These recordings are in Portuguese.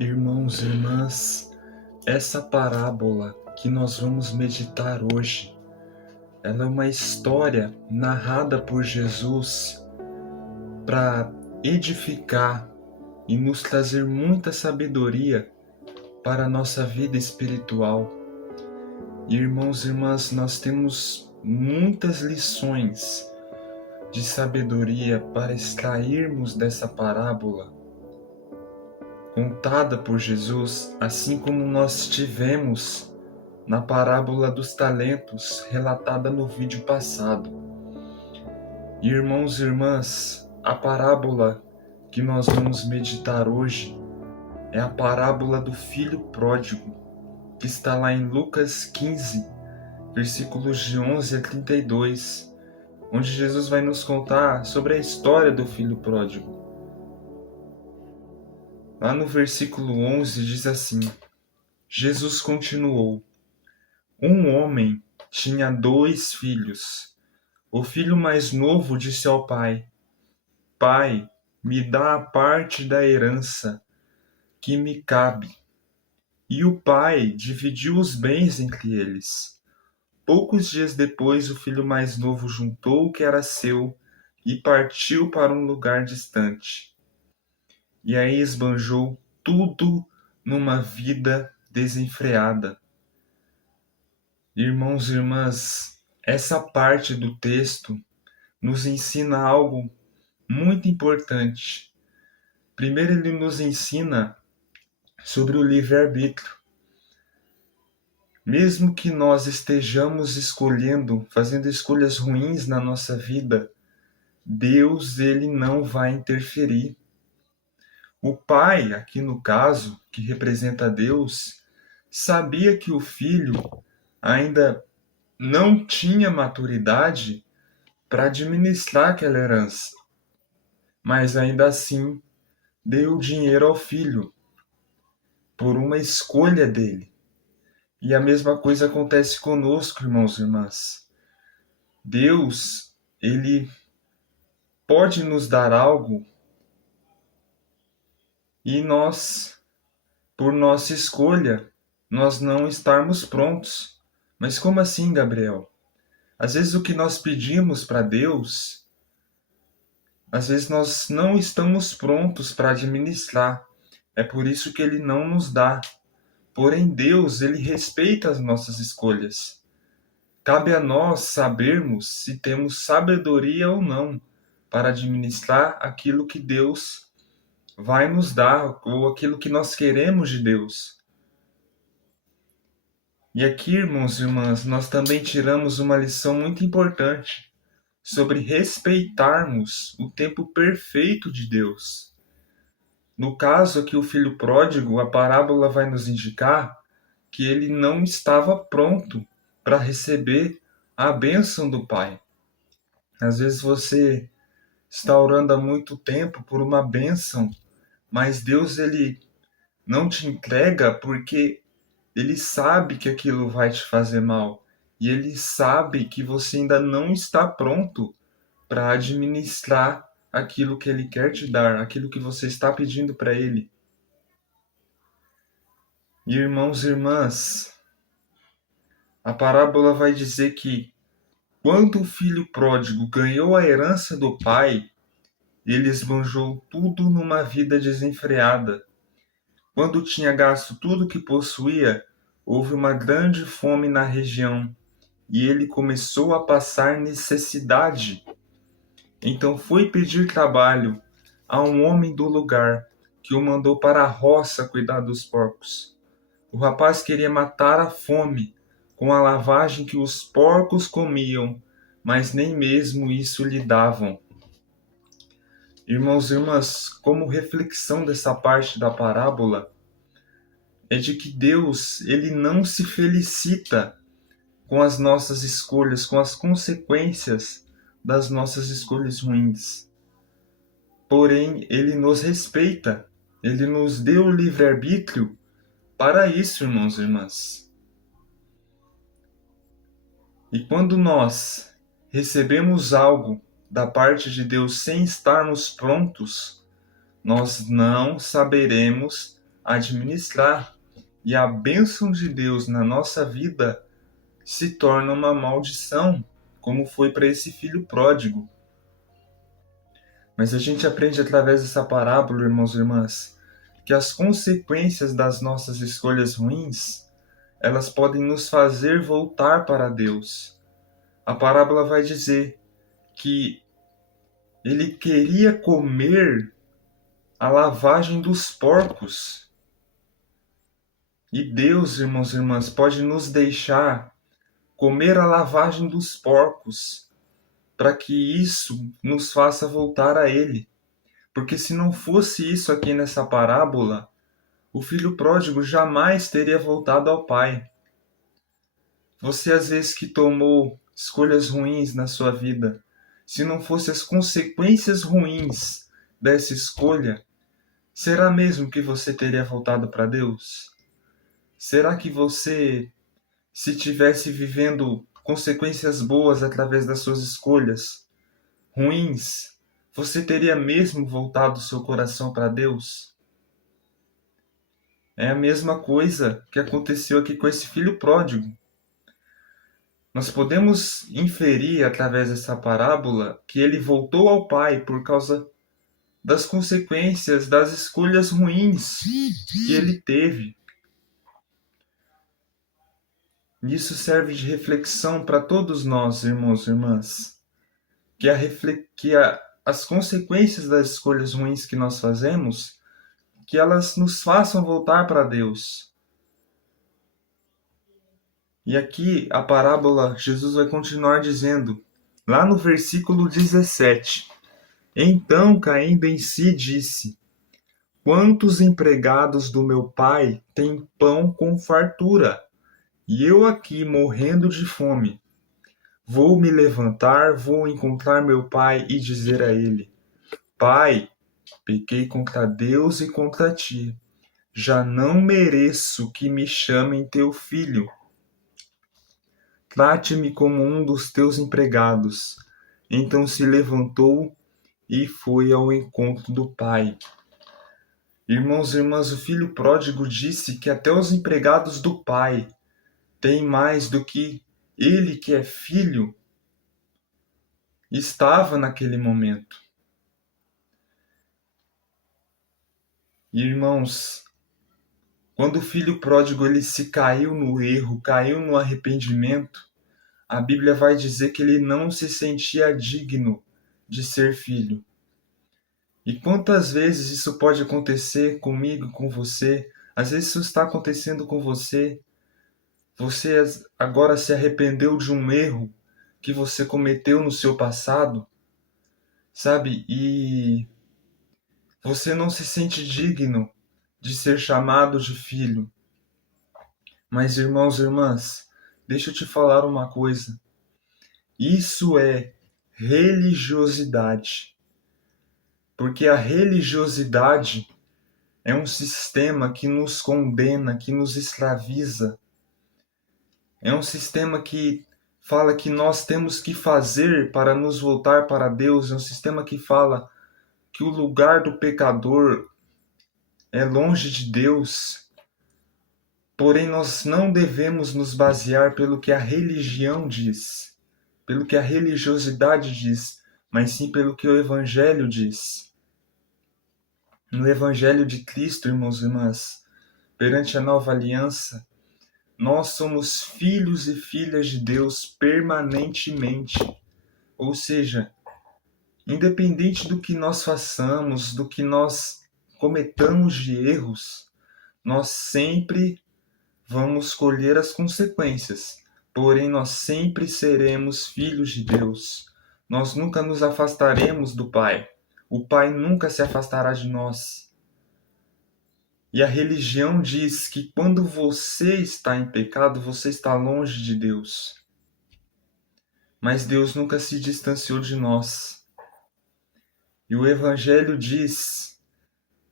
Irmãos e irmãs, essa parábola que nós vamos meditar hoje, ela é uma história narrada por Jesus para edificar e nos trazer muita sabedoria para a nossa vida espiritual. Irmãos e irmãs, nós temos muitas lições de sabedoria para extrairmos dessa parábola contada por Jesus, assim como nós tivemos na parábola dos talentos relatada no vídeo passado. Irmãos e irmãs, a parábola que nós vamos meditar hoje é a parábola do filho pródigo, que está lá em Lucas 15, versículos de 11 a 32, onde Jesus vai nos contar sobre a história do filho pródigo. Lá no versículo 11 diz assim: Jesus continuou: Um homem tinha 2 filhos. O filho mais novo disse ao pai: Pai, me dá a parte da herança que me cabe. E o pai dividiu os bens entre eles. Poucos dias depois, o filho mais novo juntou o que era seu e partiu para um lugar distante. E aí esbanjou tudo numa vida desenfreada. Irmãos e irmãs, essa parte do texto nos ensina algo muito importante. Primeiro, ele nos ensina sobre o livre-arbítrio. Mesmo que nós estejamos escolhendo, fazendo escolhas ruins na nossa vida, Deus, ele não vai interferir. O pai, aqui no caso, que representa Deus, sabia que o filho ainda não tinha maturidade para administrar aquela herança, mas ainda assim deu dinheiro ao filho por uma escolha dele. E a mesma coisa acontece conosco, irmãos e irmãs. Deus, ele pode nos dar algo e nós, por nossa escolha, nós não estarmos prontos. Mas como assim, Gabriel? Às vezes o que nós pedimos para Deus, às vezes nós não estamos prontos para administrar. É por isso que ele não nos dá. Porém, Deus, ele respeita as nossas escolhas. Cabe a nós sabermos se temos sabedoria ou não para administrar aquilo que Deus vai nos dar ou aquilo que nós queremos de Deus. E aqui, irmãos e irmãs, nós também tiramos uma lição muito importante sobre respeitarmos o tempo perfeito de Deus. No caso aqui, o filho pródigo, a parábola vai nos indicar que ele não estava pronto para receber a bênção do Pai. Às vezes você está orando há muito tempo por uma bênção, mas Deus, ele não te entrega porque ele sabe que aquilo vai te fazer mal. E ele sabe que você ainda não está pronto para administrar aquilo que ele quer te dar, aquilo que você está pedindo para ele. E irmãos e irmãs, a parábola vai dizer que quando o filho pródigo ganhou a herança do pai, ele esbanjou tudo numa vida desenfreada. Quando tinha gasto tudo que possuía, houve uma grande fome na região e ele começou a passar necessidade. Então foi pedir trabalho a um homem do lugar, que o mandou para a roça cuidar dos porcos. O rapaz queria matar a fome com a lavagem que os porcos comiam, mas nem mesmo isso lhe davam. Irmãos e irmãs, como reflexão dessa parte da parábola, é de que Deus, ele não se felicita com as nossas escolhas, com as consequências das nossas escolhas ruins. Porém, ele nos respeita, ele nos deu o livre-arbítrio para isso, irmãos e irmãs. E quando nós recebemos algo da parte de Deus sem estarmos prontos, nós não saberemos administrar, e a bênção de Deus na nossa vida se torna uma maldição, como foi para esse filho pródigo. Mas a gente aprende através dessa parábola, irmãos e irmãs, que as consequências das nossas escolhas ruins, elas podem nos fazer voltar para Deus. A parábola vai dizer que ele queria comer a lavagem dos porcos. E Deus, irmãos e irmãs, pode nos deixar comer a lavagem dos porcos, para que isso nos faça voltar a Ele. Porque se não fosse isso aqui nessa parábola, o filho pródigo jamais teria voltado ao Pai. Você, às vezes, que tomou escolhas ruins na sua vida, se não fosse as consequências ruins dessa escolha, será mesmo que você teria voltado para Deus? Será que você, se tivesse vivendo consequências boas através das suas escolhas ruins, você teria mesmo voltado seu coração para Deus? É a mesma coisa que aconteceu aqui com esse filho pródigo. Nós podemos inferir através dessa parábola que ele voltou ao Pai por causa das consequências das escolhas ruins que ele teve. Isso serve de reflexão para todos nós, irmãos e irmãs, as consequências das escolhas ruins que nós fazemos, que elas nos façam voltar para Deus. E aqui a parábola, Jesus vai continuar dizendo, lá no versículo 17, então, caindo em si, disse, quantos empregados do meu pai têm pão com fartura, e eu aqui morrendo de fome? Vou me levantar, vou encontrar meu pai e dizer a ele, Pai, pequei contra Deus e contra ti. Já não mereço que me chamem teu filho. Trate-me como um dos teus empregados. Então se levantou e foi ao encontro do pai. Irmãos e irmãs, o filho pródigo disse que até os empregados do pai têm mais do que ele, que é filho, estava naquele momento. Irmãos, quando o filho pródigo ele se caiu no erro, caiu no arrependimento, a Bíblia vai dizer que ele não se sentia digno de ser filho. E quantas vezes isso pode acontecer comigo, com você? Às vezes isso está acontecendo com você. Você agora se arrependeu de um erro que você cometeu no seu passado, sabe? E você não se sente digno de ser chamado de filho. Mas, irmãos e irmãs, deixa eu te falar uma coisa. Isso é religiosidade. Porque a religiosidade é um sistema que nos condena, que nos escraviza. É um sistema que fala que nós temos que fazer para nos voltar para Deus. É um sistema que fala que o lugar do pecador é longe de Deus. Porém, nós não devemos nos basear pelo que a religião diz, pelo que a religiosidade diz, mas sim pelo que o Evangelho diz. No Evangelho de Cristo, irmãos e irmãs, perante a nova aliança, nós somos filhos e filhas de Deus permanentemente. Ou seja, independente do que nós façamos, do que nós cometamos de erros, nós sempre vamos colher as consequências. Porém, nós sempre seremos filhos de Deus. Nós nunca nos afastaremos do Pai. O Pai nunca se afastará de nós. E a religião diz que quando você está em pecado, você está longe de Deus. Mas Deus nunca se distanciou de nós. E o Evangelho diz,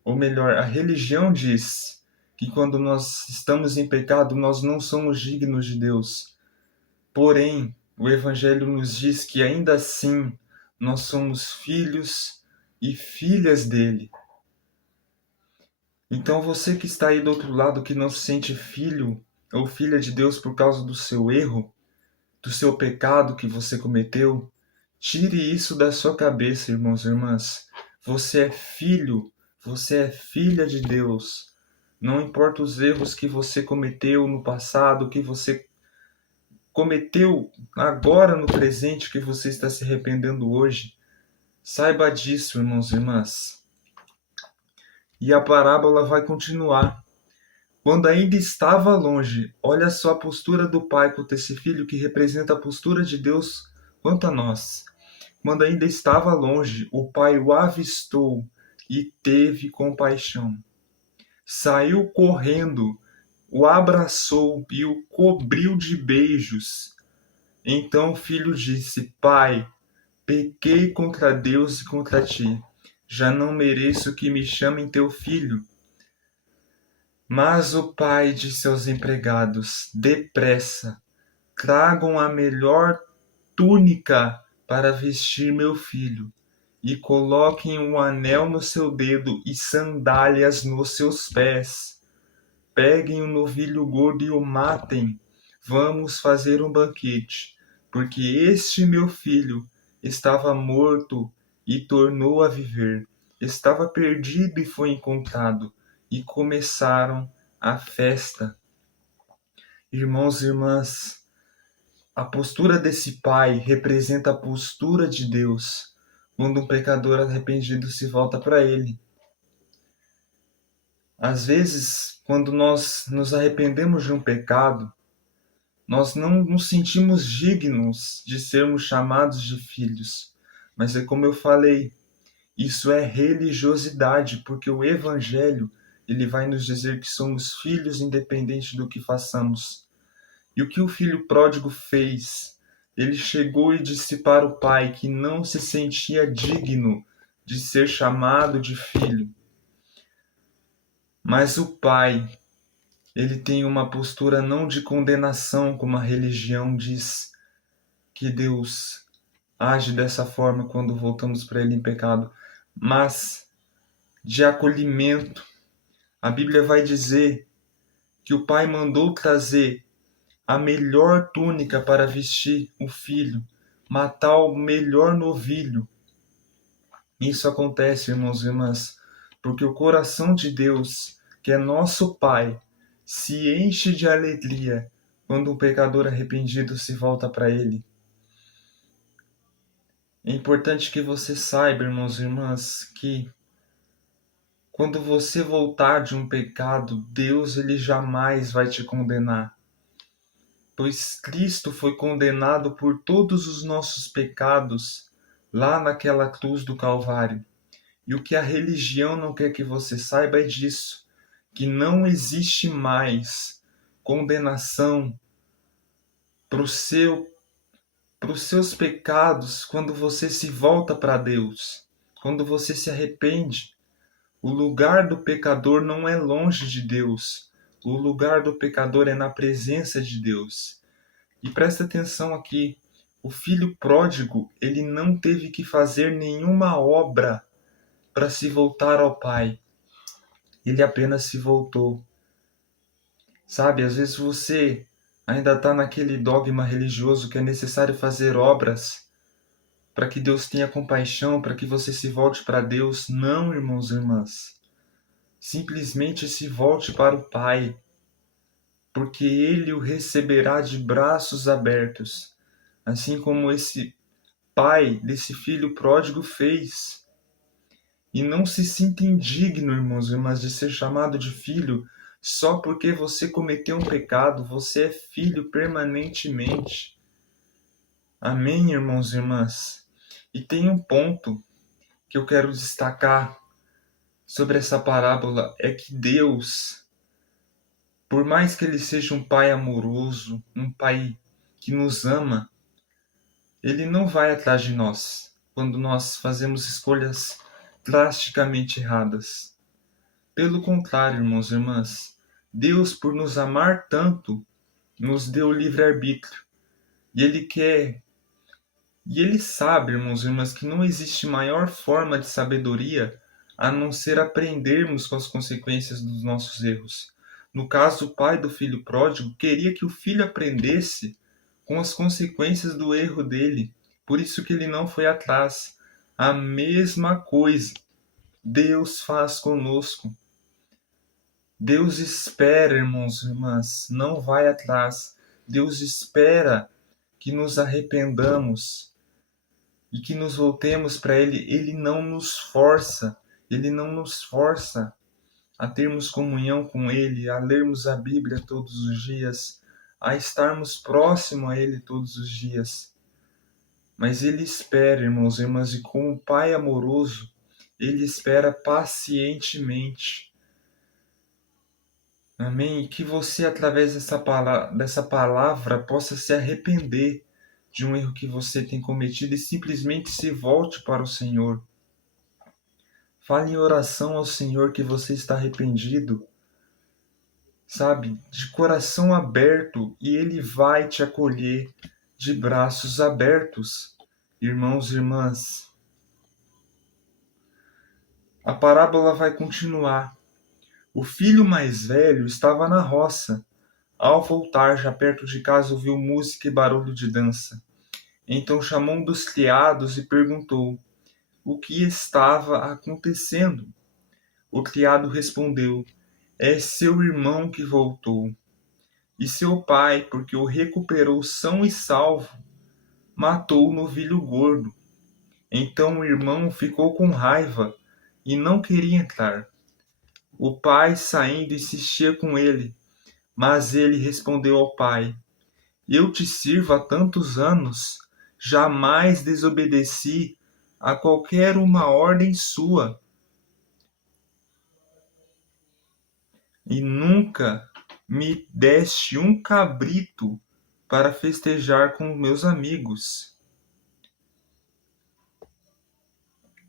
ou melhor, a religião diz, que quando nós estamos em pecado, nós não somos dignos de Deus. Porém, o Evangelho nos diz que ainda assim nós somos filhos e filhas dele. Então você que está aí do outro lado, que não se sente filho ou filha de Deus por causa do seu erro, do seu pecado que você cometeu, tire isso da sua cabeça, irmãos e irmãs. Você é filho, você é filha de Deus. Não importa os erros que você cometeu no passado, que você cometeu agora no presente, que você está se arrependendo hoje. Saiba disso, irmãos e irmãs. E a parábola vai continuar. Quando ainda estava longe, olha só a postura do pai quanto a esse filho, que representa a postura de Deus quanto a nós. Quando ainda estava longe, o pai o avistou e teve compaixão. Saiu correndo, o abraçou e o cobriu de beijos. Então o filho disse: Pai, pequei contra Deus e contra ti. Já não mereço que me chamem teu filho. Mas o pai disse aos empregados: Depressa, tragam a melhor túnica para vestir meu filho, e coloquem um anel no seu dedo e sandálias nos seus pés. Peguem um novilho gordo e o matem. Vamos fazer um banquete, porque este meu filho estava morto e tornou a viver. Estava perdido e foi encontrado. E começaram a festa. Irmãos e irmãs, a postura desse pai representa a postura de Deus quando um pecador arrependido se volta para ele. Às vezes, quando nós nos arrependemos de um pecado, nós não nos sentimos dignos de sermos chamados de filhos. Mas é como eu falei, isso é religiosidade, porque o Evangelho ele vai nos dizer que somos filhos independente do que façamos. E o que o filho pródigo fez? Ele chegou e disse para o pai que não se sentia digno de ser chamado de filho. Mas o pai, ele tem uma postura não de condenação, como a religião diz que Deus age dessa forma quando voltamos para ele em pecado, mas de acolhimento. A Bíblia vai dizer que o pai mandou trazer a melhor túnica para vestir o filho, matar o melhor novilho. Isso acontece, irmãos e irmãs, porque o coração de Deus, que é nosso Pai, se enche de alegria quando um pecador arrependido se volta para Ele. É importante que você saiba, irmãos e irmãs, que quando você voltar de um pecado, Deus ele jamais vai te condenar. Pois Cristo foi condenado por todos os nossos pecados lá naquela cruz do Calvário. E o que a religião não quer que você saiba é disso, que não existe mais condenação para os seus pecados quando você se volta para Deus, quando você se arrepende. O lugar do pecador não é longe de Deus. O lugar do pecador é na presença de Deus. E presta atenção aqui, o filho pródigo, ele não teve que fazer nenhuma obra para se voltar ao Pai. Ele apenas se voltou. Sabe, às vezes você ainda está naquele dogma religioso que é necessário fazer obras para que Deus tenha compaixão, para que você se volte para Deus. Não, irmãos e irmãs. Simplesmente se volte para o Pai, porque Ele o receberá de braços abertos, assim como esse pai desse filho pródigo fez. E não se sinta indigno, irmãos e irmãs, de ser chamado de filho só porque você cometeu um pecado. Você é filho permanentemente. Amém, irmãos e irmãs? E tem um ponto que eu quero destacar sobre essa parábola, é que Deus, por mais que Ele seja um Pai amoroso, um Pai que nos ama, Ele não vai atrás de nós quando nós fazemos escolhas drasticamente erradas. Pelo contrário, irmãos e irmãs, Deus, por nos amar tanto, nos deu livre-arbítrio. E Ele quer, e Ele sabe, irmãos e irmãs, que não existe maior forma de sabedoria a não ser aprendermos com as consequências dos nossos erros. No caso, o pai do filho pródigo queria que o filho aprendesse com as consequências do erro dele. Por isso que ele não foi atrás. A mesma coisa Deus faz conosco. Deus espera, irmãos e irmãs, não vai atrás. Deus espera que nos arrependamos e que nos voltemos para Ele. Ele não nos força a termos comunhão com Ele, a lermos a Bíblia todos os dias, a estarmos próximo a Ele todos os dias. Mas Ele espera, irmãos e irmãs, e como Pai amoroso, Ele espera pacientemente. Amém? E que você, através dessa palavra, possa se arrepender de um erro que você tem cometido e simplesmente se volte para o Senhor. Fale em oração ao Senhor que você está arrependido, sabe? De coração aberto, e Ele vai te acolher de braços abertos. Irmãos e irmãs, a parábola vai continuar. O filho mais velho estava na roça. Ao voltar, já perto de casa, ouviu música e barulho de dança. Então chamou um dos criados e perguntou o que estava acontecendo. O criado respondeu: é seu irmão que voltou. E seu pai, porque o recuperou são e salvo, matou o novilho gordo. Então o irmão ficou com raiva e não queria entrar. O pai, saindo, insistia com ele, mas ele respondeu ao pai: eu te sirvo há tantos anos, jamais desobedeci a qualquer uma ordem sua, e nunca me deste um cabrito para festejar com meus amigos.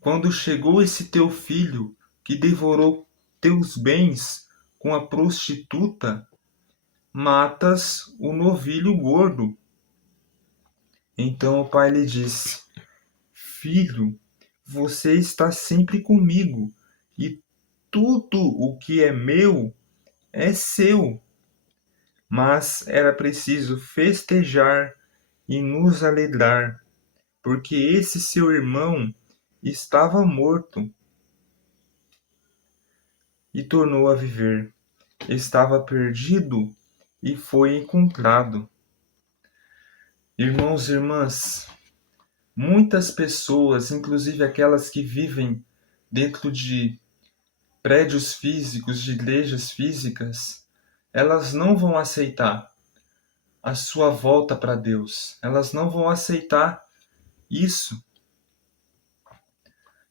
Quando chegou esse teu filho, que devorou teus bens com a prostituta, matas o novilho gordo. Então o pai lhe disse: filho, você está sempre comigo, e tudo o que é meu é seu. Mas era preciso festejar e nos alegrar, porque esse seu irmão estava morto e tornou a viver. Estava perdido e foi encontrado. Irmãos e irmãs, muitas pessoas, inclusive aquelas que vivem dentro de prédios físicos, de igrejas físicas, elas não vão aceitar a sua volta para Deus. Elas não vão aceitar isso.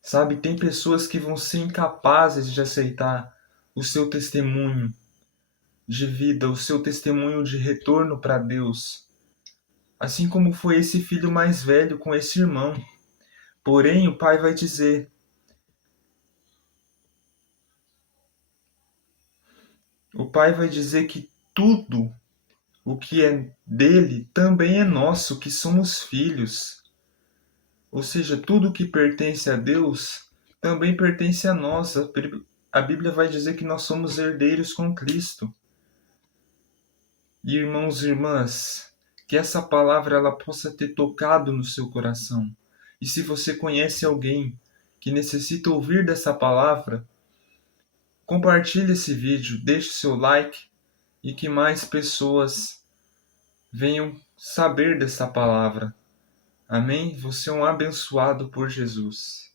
Sabe, tem pessoas que vão ser incapazes de aceitar o seu testemunho de vida, o seu testemunho de retorno para Deus. Assim como foi esse filho mais velho com esse irmão. Porém, o pai vai dizer: que tudo o que é dele também é nosso, que somos filhos. Ou seja, tudo que pertence a Deus também pertence a nós. A Bíblia vai dizer que nós somos herdeiros com Cristo. E irmãos e irmãs, que essa palavra ela possa ter tocado no seu coração. E se você conhece alguém que necessita ouvir dessa palavra, compartilhe esse vídeo, deixe seu like e que mais pessoas venham saber dessa palavra. Amém? Você é um abençoado por Jesus.